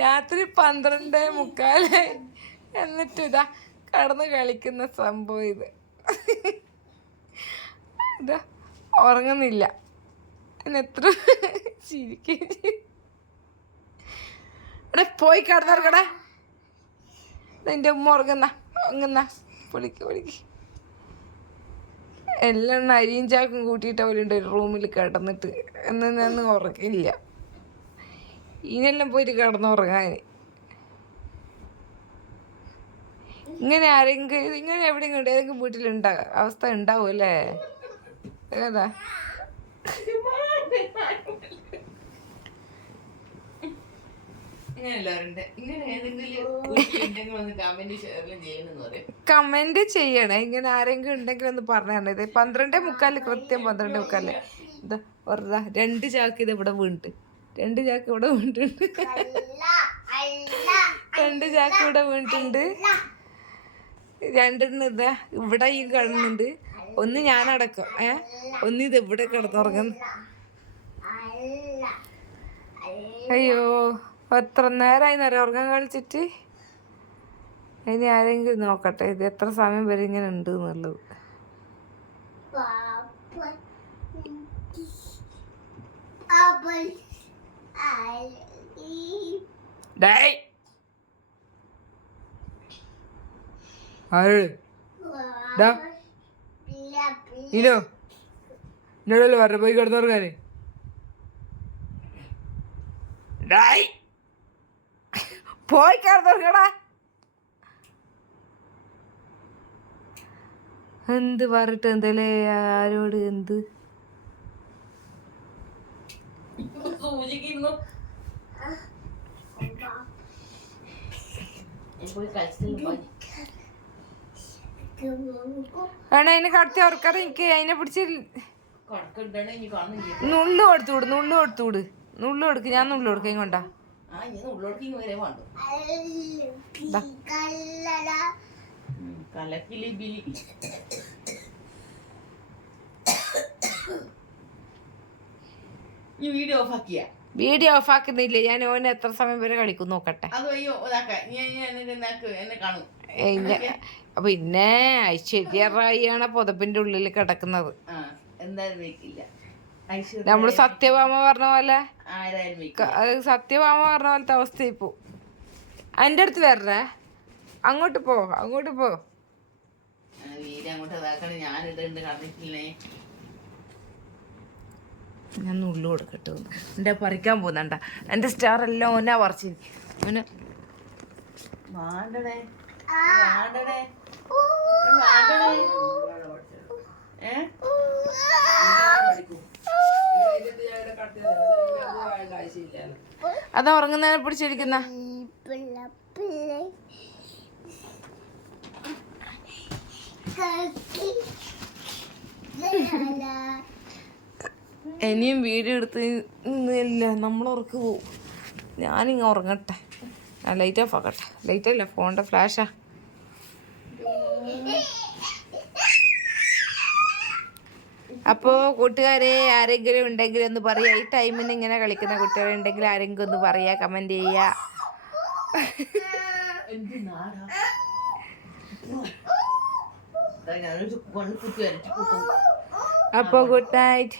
രാത്രി 12:45 എന്നിട്ട് ഇതാ കടന്ന് കളിക്കുന്ന സംഭവം ഇത്. ഇതാ ഉറങ്ങുന്നില്ല. എത്ര ചിരിക്കും. ഇവിടെ പോയി കിടന്നിറങ്ങടാ. നിന്റെ ഉമ്മ ഉറങ്ങുന്ന പൊളിക്ക്. എല്ലാം അരിയും ചാക്കും കൂട്ടിയിട്ട് അവരുണ്ട് ഒരു റൂമിൽ കിടന്നിട്ട്. എന്നൊന്നും ഉറക്കില്ല. ഇതിനെല്ലാം പോയിട്ട് കിടന്നുറങ്ങാൻ. ഇങ്ങനെ ആരെങ്കിലും ഇങ്ങനെ എവിടെയെങ്കിലും ഏതെങ്കിലും വീട്ടിലുണ്ടാകും അവസ്ഥ ഉണ്ടാവും അല്ലേ? ഏതാ കമന്റ് ചെയ്യണേ. ഇങ്ങനെ ആരെങ്കിലും ഉണ്ടെങ്കിൽ ഒന്ന് പറഞ്ഞാണ്. ഇത് 12:45 കൃത്യം 12:45. ഇതാ വെറുതെ 2 ചാക്ക് ഇത് ഇവിടെ വീണിട്ട്. 2 ചാക്ക് ഇവിടെ വീണിട്ടുണ്ട്. 2 ചാക്ക് ഇവിടെ വീണിട്ടുണ്ട്. 2 ഇതാ ഇവിടെ ഈ കാണുന്നുണ്ട്. ഒന്ന് ഞാനടക്കം ഒന്ന് ഇത് ഇവിടെ കിടന്നുറങ്ങുന്നു. അയ്യോ എത്ര നേരമായി നേരം ഉറങ്ങാൻ കളിച്ചിട്ട്. ഇനി ആരെങ്കിലും നോക്കട്ടെ ഇത് എത്ര സമയം വരെ ഇങ്ങനെ ഉണ്ട് എന്നുള്ളത്. ഇന്നോടല്ലേ പറഞ്ഞ പോയി കിടന്നുറങ്ങാന്. പോയി കിടന്നുറങ്ങടാ. എന്ത് പറഞ്ഞിട്ട് എന്തല്ലേ ആരോട് എന്ത് വേണ അതിനെ കടത്തി ഉറക്കാറ്. എനിക്ക് അതിനെ പിടിച്ച് നുള്ളു കൊടുത്തുവിട്. നുള്ളു കൊടുക്ക്. ഞാൻ നുള്ളു കൊടുക്ക ഇങ്ങോട്ടാ. വീഡിയോ ഓഫ് ആക്കുന്നില്ല. ഞാൻ ഓന് എത്ര സമയം വരെ കളിക്കും നോക്കട്ടെ. പിന്നെ ഐശ്വര്യറായിയാണ് പുതപ്പിന്റെ ഉള്ളിൽ കിടക്കുന്നത്. നമ്മള് സത്യഭാമ പറഞ്ഞ പോലെ പോലത്തെ അവസ്ഥ ഇപ്പോ. അതിന്റെ അടുത്ത് വരണേ. അങ്ങോട്ട് പോ. ഞാൻ നുള്ളു കൊടുക്കട്ടെ. എന്റെ പറിക്കാൻ പോകുന്നണ്ട. എന്റെ സ്റ്റാർ എല്ലാം ഓനാ പറിച്ചു. ഓന് അതാ ഉറങ്ങുന്നതിനെ പിടിച്ചിരിക്കുന്ന. ഇനിയും വീഡിയോ എടുത്ത് ഇല്ല നമ്മൾ ഉറക്ക് പോവും. ഞാനിങ്ങ ഉറങ്ങട്ടെ. ഞാൻ ലൈറ്റ് ഓഫ് ആക്കട്ടെ. ലൈറ്റ് അല്ല ഫോണിൻ്റെ ഫ്ലാഷാ. അപ്പോൾ കൂട്ടുകാരെ ആരെങ്കിലും ഉണ്ടെങ്കിൽ ഒന്ന് പറയാ. ഈ ടൈമിന് ഇങ്ങനെ കളിക്കുന്ന കുട്ടികളുണ്ടെങ്കിൽ ആരെങ്കിലും ഒന്ന് പറയാ. കമന്റ് ചെയ്യാ. അപ്പോൾ ഗുഡ് നൈറ്റ്.